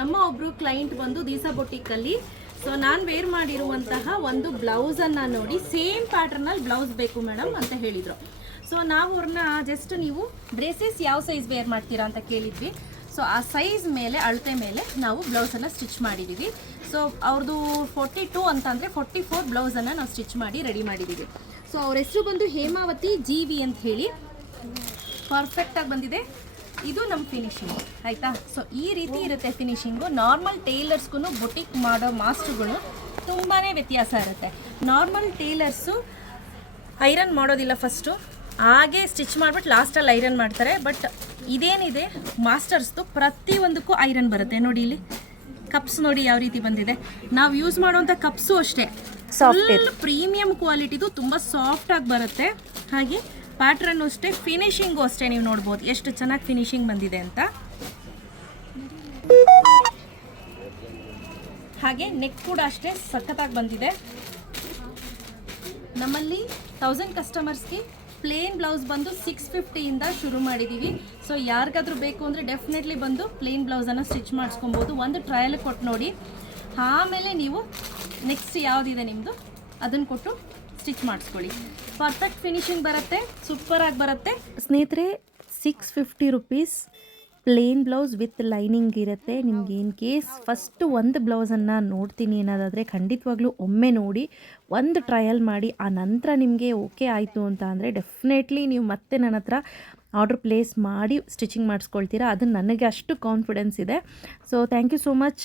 ನಮ್ಮ ಒಬ್ಬರು ಕ್ಲೈಂಟ್ ಬಂದು ದೀಸಾ ಬೊಟಿಕಲ್ಲಿ ಸೊ ನಾನು ವೇರ್ ಮಾಡಿರುವಂತಹ ಒಂದು ಬ್ಲೌಸನ್ನು ನೋಡಿ ಸೇಮ್ ಪ್ಯಾಟರ್ನಲ್ಲಿ ಬ್ಲೌಸ್ ಬೇಕು ಮೇಡಮ್ ಅಂತ ಹೇಳಿದರು. ಸೊ ನಾವು ಅವ್ರನ್ನ ಜಸ್ಟ್ ನೀವು ಡ್ರೆಸ್ಸಸ್ ಯಾವ ಸೈಜ್ ವೇರ್ ಮಾಡ್ತೀರಾ ಅಂತ ಕೇಳಿದ್ವಿ. ಸೊ ಆ ಸೈಜ್ ಮೇಲೆ ಅಳತೆ ಮೇಲೆ ನಾವು ಬ್ಲೌಸನ್ನು ಸ್ಟಿಚ್ ಮಾಡಿದ್ದೀವಿ. ಸೊ ಅವ್ರದ್ದು 42 ಅಂತಂದರೆ 44 ಬ್ಲೌಸನ್ನು ನಾವು ಸ್ಟಿಚ್ ಮಾಡಿ ರೆಡಿ ಮಾಡಿದ್ದೀವಿ. ಸೊ ಅವ್ರ ಹೆಸರು ಬಂದು ಹೇಮಾವತಿ GV ಅಂತ ಹೇಳಿ. ಪರ್ಫೆಕ್ಟಾಗಿ ಬಂದಿದೆ. ಇದು ನಮ್ಮ ಫಿನಿಶಿಂಗು ಆಯಿತಾ. ಸೊ ಈ ರೀತಿ ಇರುತ್ತೆ ಫಿನಿಶಿಂಗು. ನಾರ್ಮಲ್ ಟೇಲರ್ಸ್ಗೂ ಬೊಟಿಕ್ ಮಾಡೋ ಮಾಸ್ಟ್ರುಗಳು ತುಂಬಾ ವ್ಯತ್ಯಾಸ ಇರುತ್ತೆ. ನಾರ್ಮಲ್ ಟೇಲರ್ಸು ಐರನ್ ಮಾಡೋದಿಲ್ಲ, ಫಸ್ಟು ಹಾಗೆ ಸ್ಟಿಚ್ ಮಾಡಿಬಿಟ್ಟು ಲಾಸ್ಟಲ್ಲಿ ಐರನ್ ಮಾಡ್ತಾರೆ. ಬಟ್ ಇದೇನಿದೆ ಮಾಸ್ಟರ್ಸ್ದು ಪ್ರತಿಯೊಂದಕ್ಕೂ ಐರನ್ ಬರುತ್ತೆ. ನೋಡಿ ಇಲ್ಲಿ ಕಪ್ಸ್ ನೋಡಿ ಯಾವ ರೀತಿ ಬಂದಿದೆ. ನಾವು ಯೂಸ್ ಮಾಡುವಂಥ ಕಪ್ಸು ಅಷ್ಟೇ ಫುಲ್ ಪ್ರೀಮಿಯಂ ಕ್ವಾಲಿಟಿದು, ತುಂಬ ಸಾಫ್ಟಾಗಿ ಬರುತ್ತೆ. ಹಾಗೆ ಪ್ಯಾಟ್ರನ್ನು ಅಷ್ಟೇ, ಫಿನಿಶಿಂಗು ಅಷ್ಟೇ ನೀವು ನೋಡ್ಬೋದು ಎಷ್ಟು ಚೆನ್ನಾಗಿ ಫಿನಿಶಿಂಗ್ ಬಂದಿದೆ ಅಂತ. ಹಾಗೆ ನೆಕ್ ಕೂಡ ಅಷ್ಟೇ ಸಖತ್ತಾಗಿ ಬಂದಿದೆ. ನಮ್ಮಲ್ಲಿ 1000 ಕಸ್ಟಮರ್ಸ್ಗೆ ಪ್ಲೇನ್ ಬ್ಲೌಸ್ ಬಂದು 650ಇಂದ ಶುರು ಮಾಡಿದ್ದೀವಿ. ಸೊ ಯಾರಿಗಾದ್ರೂ ಬೇಕು ಅಂದರೆ ಡೆಫಿನೆಟ್ಲಿ ಬಂದು ಪ್ಲೇನ್ ಬ್ಲೌಸನ್ನು ಸ್ಟಿಚ್ ಮಾಡಿಸ್ಕೊಬೋದು. ಒಂದು ಟ್ರಯಲ್ ಕೊಟ್ಟು ನೋಡಿ, ಆಮೇಲೆ ನೀವು ನೆಕ್ಸ್ಟ್ ಯಾವುದಿದೆ ನಿಮ್ಮದು ಅದನ್ನು ಕೊಟ್ಟು ಸ್ಟಿಚ್ ಮಾಡಿಸ್ಕೊಳ್ಳಿ. ಪರ್ಫೆಕ್ಟ್ ಫಿನಿಶಿಂಗ್ ಬರುತ್ತೆ, ಸೂಪರಾಗಿ ಬರುತ್ತೆ. ಸ್ನೇಹಿತರೆ 650 rupees plain blouse with lining ಇರುತ್ತೆ. ನಿಮ್ಗೆ ಇನ್ ಕೇಸ್ ಫಸ್ಟು ಒಂದು ಬ್ಲೌಸನ್ನು ನೋಡ್ತೀನಿ ಅನ್ನೋದಾದರೆ ಖಂಡಿತವಾಗ್ಲೂ ಒಮ್ಮೆ ನೋಡಿ, ಒಂದು ಟ್ರಯಲ್ ಮಾಡಿ, ಆ ನಂತರ ನಿಮಗೆ ಓಕೆ ಆಯಿತು ಅಂತ ಅಂದರೆ ಡೆಫಿನೆಟ್ಲಿ ನೀವು ಮತ್ತೆ ನನ್ನ ಹತ್ರ ಆರ್ಡ್ರ್ ಪ್ಲೇಸ್ ಮಾಡಿ ಸ್ಟಿಚಿಂಗ್ ಮಾಡಿಸ್ಕೊಳ್ತೀರಾ. ಅದು ನನಗೆ ಅಷ್ಟು ಕಾನ್ಫಿಡೆನ್ಸ್ ಇದೆ. So thank you so much.